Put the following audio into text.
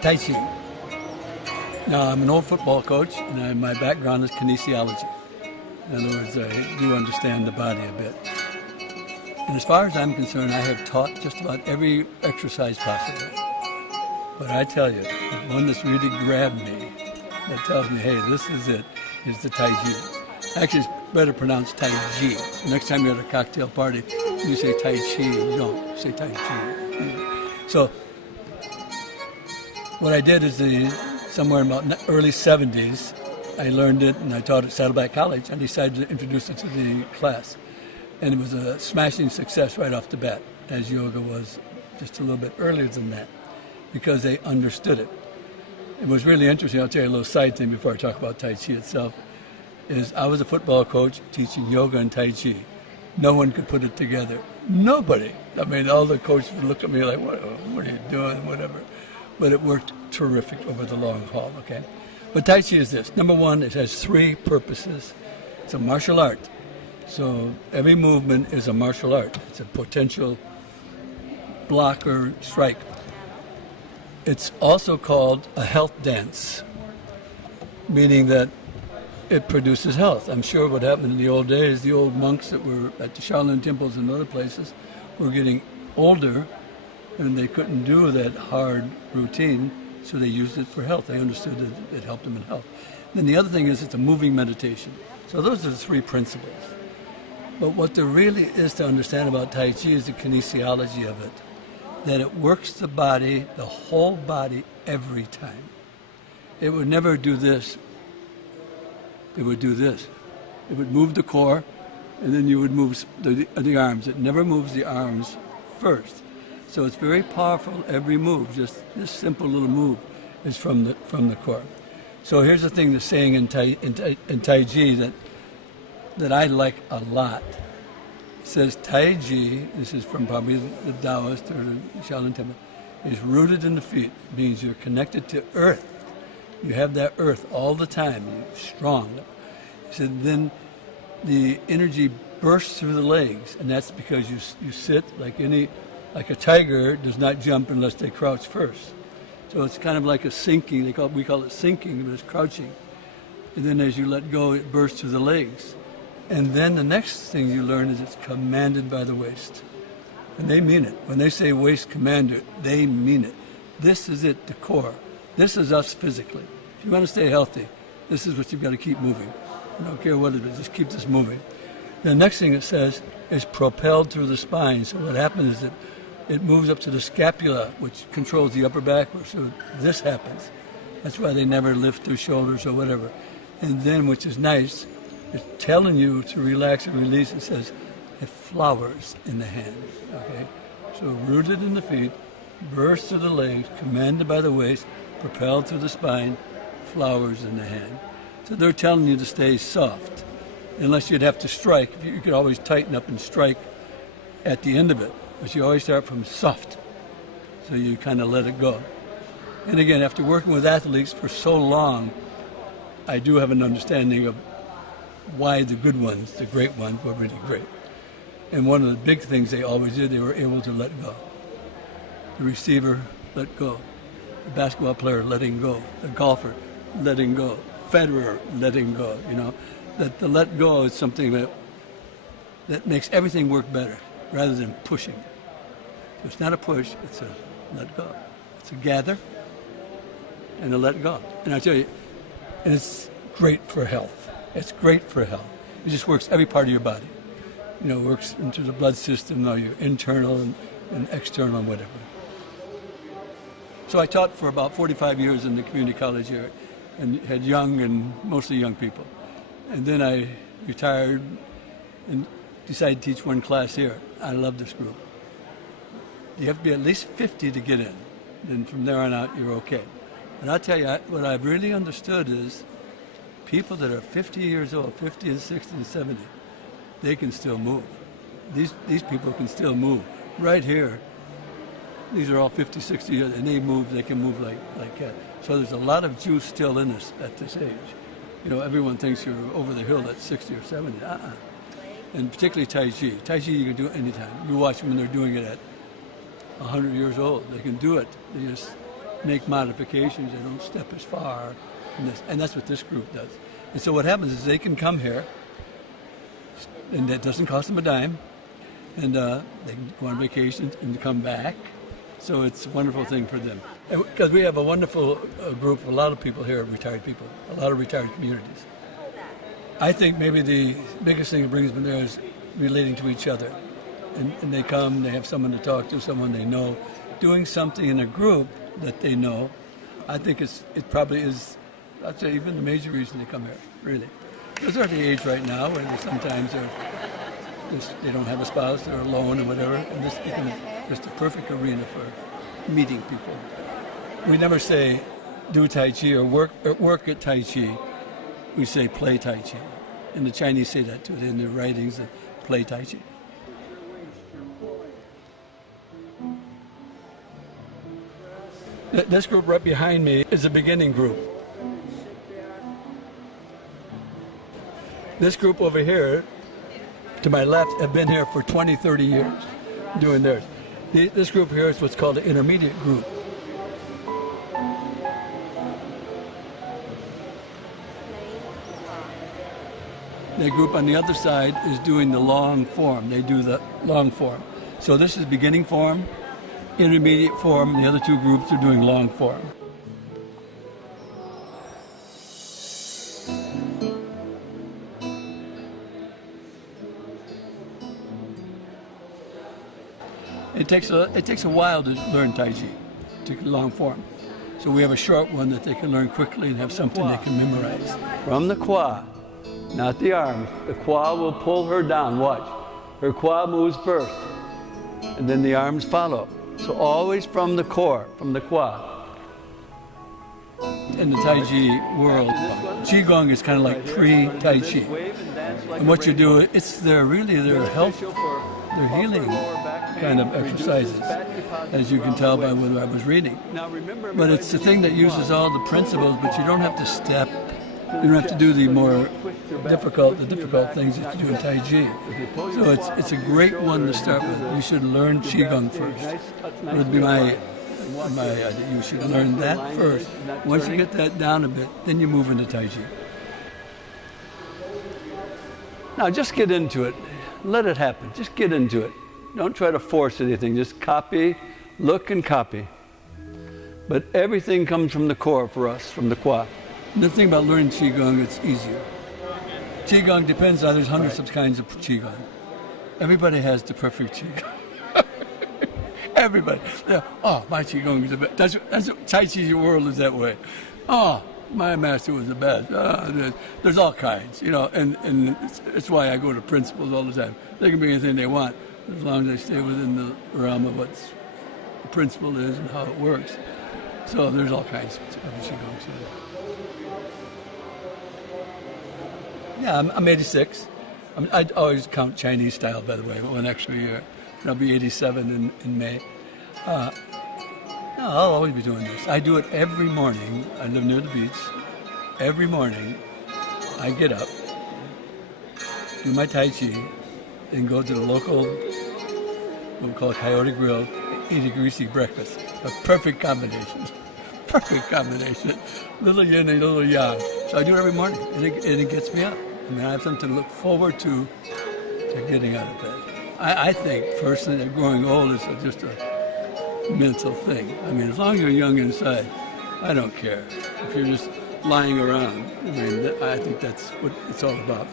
Taiji. Now, I'm an old football coach, and my background is kinesiology. In other words, I do understand the body a bit. And as far as I'm concerned, I have taught just about every exercise possible. But I tell you, the one that's really grabbed me, that tells me, hey, this is it, is the Taiji. Actually, it's better pronounced Taiji. So next time you're at a cocktail party, you say Taiji, you don't say Taiji. So what I did is somewhere in about early 70s, I learned it and I taught at Saddleback College and decided to introduce it to the class. And it was a smashing success right off the bat, as yoga was just a little bit earlier than that, because they understood it. It was really interesting. I'll tell you a little side thing before I talk about Tai Chi itself, is I was a football coach teaching yoga and Tai Chi. No one could put it together. Nobody. I mean, all the coaches would look at me like, what are you doing, whatever. But it worked terrific over the long haul, okay? But Tai Chi is this. Number one, it has three purposes. It's a martial art. So every movement is a martial art. It's a potential block or strike. It's also called a health dance, meaning that it produces health. I'm sure what happened in the old days, the old monks that were at the Shaolin temples and other places were getting older and they couldn't do that hard routine, so they used it for health. They understood that it helped them in health. Then the other thing is it's a moving meditation. So those are the three principles. But what there really is to understand about Tai Chi is the kinesiology of it, that it works the body, the whole body, every time. It would never do this. It would do this. It would move the core, and then you would move the arms. It never moves the arms first. So it's very powerful, every move. Just this simple little move is from the core. So here's the thing, the saying in Taiji that I like a lot. It says Taiji, this is from probably the Taoist or the Shaolin Temple, is rooted in the feet. It means you're connected to earth. You have that earth all the time. You're strong. He said then the energy bursts through the legs, and that's because you sit like a tiger does not jump unless they crouch first. So it's kind of like a sinking. We call it sinking, but it's crouching. And then as you let go, it bursts through the legs. And then the next thing you learn is it's commanded by the waist. And they mean it. When they say waist commander, they mean it. This is it, the core. This is us physically. If you want to stay healthy, this is what you've got to keep moving. I don't care what it is, just keep this moving. The next thing it says is propelled through the spine. So what happens is that it moves up to the scapula, which controls the upper back, so this happens. That's why they never lift their shoulders or whatever. And then, which is nice, it's telling you to relax and release. It says it flowers in the hand, okay? So rooted in the feet, bursts through the legs, commanded by the waist, propelled through the spine, flowers in the hand. So they're telling you to stay soft, unless you'd have to strike. You could always tighten up and strike at the end of it, but you always start from soft, so you kind of let it go. And again, after working with athletes for so long, I do have an understanding of why the good ones, the great ones, were really great. And one of the big things they always did, they were able to let go. The receiver let go. The basketball player letting go. The golfer letting go. Federer letting go. You know, that the let go is something that makes everything work better rather than pushing. So it's not a push, it's a let go. It's a gather and a let go. And I tell you, and it's great for health. It's great for health. It just works every part of your body. You know, it works into the blood system, or your internal and external and whatever. So I taught for about 45 years in the community college here and had young and mostly young people. And then I retired and decided to teach one class here. I love this group. You have to be at least 50 to get in. Then from there on out, you're okay. And I'll tell you, what I've really understood is people that are 50 years old, 50 and 60 and 70, they can still move. These people can still move. Right here, these are all 50, 60 years, and they can move like that. So there's a lot of juice still in us at this age. You know, everyone thinks you're over the hill at 60 or 70. And particularly Tai Chi. Tai Chi you can do it anytime. You watch them when they're doing it at 100 years old. They can do it. make modifications. They don't step as far. And that's what this group does. And so what happens is they can come here, and it doesn't cost them a dime, and they can go on vacation and come back. So it's a wonderful thing for them. Because we have a wonderful group, a lot of people here, retired people, a lot of retired communities. I think maybe the biggest thing that brings them there is relating to each other. And they come, they have someone to talk to, someone they know. Doing something in a group that they know, I think it probably is, I'd say, even the major reason they come here, really. Because they're at the age right now where they don't have a spouse, they're alone or whatever, and this becomes just a perfect arena for meeting people. We never say do Tai Chi or work at Tai Chi. We say play Tai Chi. And the Chinese say that too in their writings, play Tai Chi. This group right behind me is a beginning group. This group over here, to my left, have been here for 20, 30 years doing theirs. This group here is what's called an intermediate group. The group on the other side is doing the long form. They do the long form. So this is beginning form, intermediate form, and the other two groups are doing long form. It takes a while to learn Tai Chi, to long form. So we have a short one that they can learn quickly and have something they can memorize. From the Kwa, not the arms. The Kwa will pull her down. Watch. Her Kwa moves first, and then the arms follow. So always from the core, from the Kwa. In the Taiji world, Qigong is kind of like pre-Tai Chi. And what you do, it's their health, their healing kind of exercises, as you can tell by what I was reading. But it's the thing that uses all the principles, but you don't have to step. You don't have to do the more difficult things that you do in Tai Chi. So it's a great one to start with. You should learn Qigong first. It would be my idea. You should learn that first. Once you get that down a bit, then you move into Tai Chi. Now just get into it. Let it happen. Just get into it. Don't try to force anything. Just copy, look and copy. But everything comes from the core for us, from the Kwa. The thing about learning Qigong, it's easier. Qigong depends on, there's hundreds of kinds of Qigong. Everybody has the perfect Qigong. Everybody. Yeah. Oh, my Qigong is the best. That's Tai Chi's world is that way. Oh, my master was the best. There's all kinds, and it's why I go to principles all the time. They can be anything they want, as long as they stay within the realm of what the principle is and how it works. So there's all kinds of Qigong. Yeah, I'm 86. I always count Chinese style, by the way, one extra year. I'll be 87 in May. I'll always be doing this. I do it every morning. I live near the beach. Every morning, I get up, do my Tai Chi, then go to the local, what we call Coyote Grill, eat a greasy breakfast. A perfect combination. Perfect combination. Little yin and little yang. So I do it every morning, and it gets me up. I mean, I have something to look forward to getting out of bed. I think, personally, that growing old is just a mental thing. I mean, as long as you're young inside, I don't care. If you're just lying around, I mean, I think that's what it's all about.